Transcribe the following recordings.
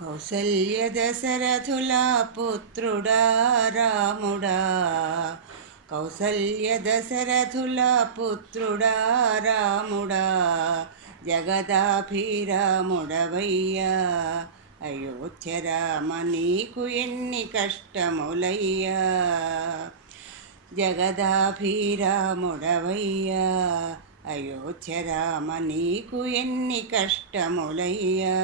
కౌసల్య దశరథుల పుత్రుడా రాముడా, కౌసల్య దశరథుల పుత్రుడా రాముడా, జగదాభిరాముడవయ్యా. అయోధ్య రామ నీకు ఎన్ని కష్టములయ్యా, జగదాభిరాముడవయ్యా. అయోధ్య రామ నీకు ఎన్ని కష్టములయ్యా.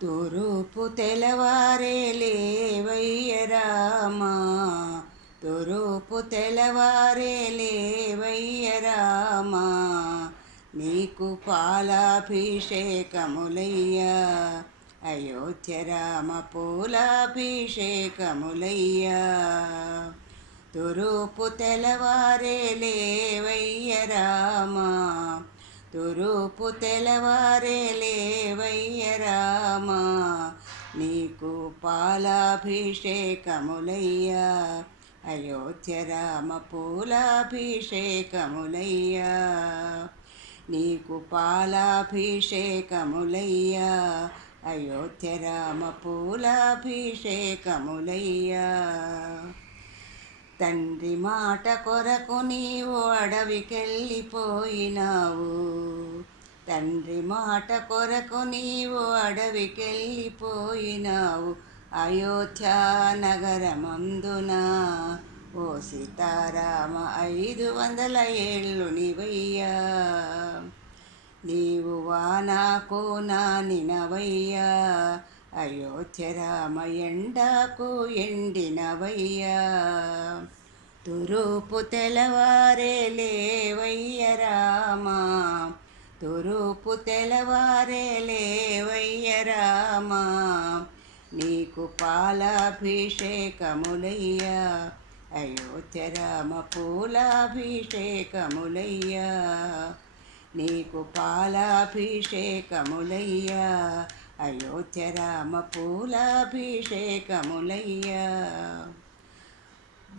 తూరుపు తెలవారే లేవయ్య రామా, తూరుపు తెలవారే లేవయ్య రామా, నీకు పాలాభిషేకములయ్యా. అయోధ్య రామ పూలాభిషేకములయ్యా. తూరుపు తెలవారే లేవయ్య రామా, తూరుపు తెలవారే లేవయ్య రామా, నీకు పాలాభిషేకములయ్యా. అయోధ్య రామ పూలాభిషేకములయ్యా. నీకు పాలాభిషేకములయ్యా. అయోధ్య రామ పూలాభిషేకములయ్యా. తండ్రి మాట కొరకు నీవు అడవికెళ్ళిపోయినావు, తండ్రి మాట కొరకు నీవు అడవికెళ్ళిపోయినావు. అయోధ్య నగరమందున ఓ సీతారామ 500 ఏళ్ళు నీవయ్యా. నీవు వానాకు నానినవయ్యా. అయోధ్య రామ ఎండాకు ఎండినవయ్యా. తూరుపు తెలవారే లేవయ్య రామా, తూరుపు తెలవారే లేవయ్య రామా, నీకు పాలాభిషేకములయ్యా. అయోధ్య రామ పూలాభిషేకములయ్యా. నీకు పాలాభిషేకములయ్యా. అయోధ్య రామ పూలాభిషేకములయ్యా.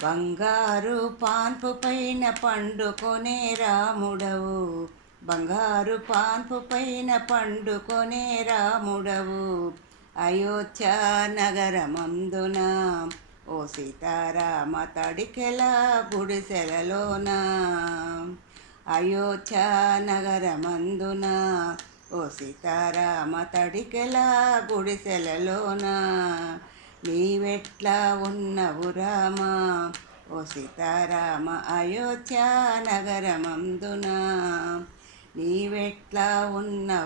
బంగారు పాన్పు పైన పండుకొనే రాముడవు, బంగారు పాన్పు పైన పండుకొనే రాముడవు. అయోధ్య నగరమందున ఓ సీతారామ తడికెల గుడిసెలలోన. అయోధ్య నగరమందున ఓ సీతారామ తడికెల గుడిసెలలోన. నీవెట్లా ఉన్నవు రామా ఓ సీతారామ అయోధ్య నగరమందున, నీవెట్లా ఉన్నవు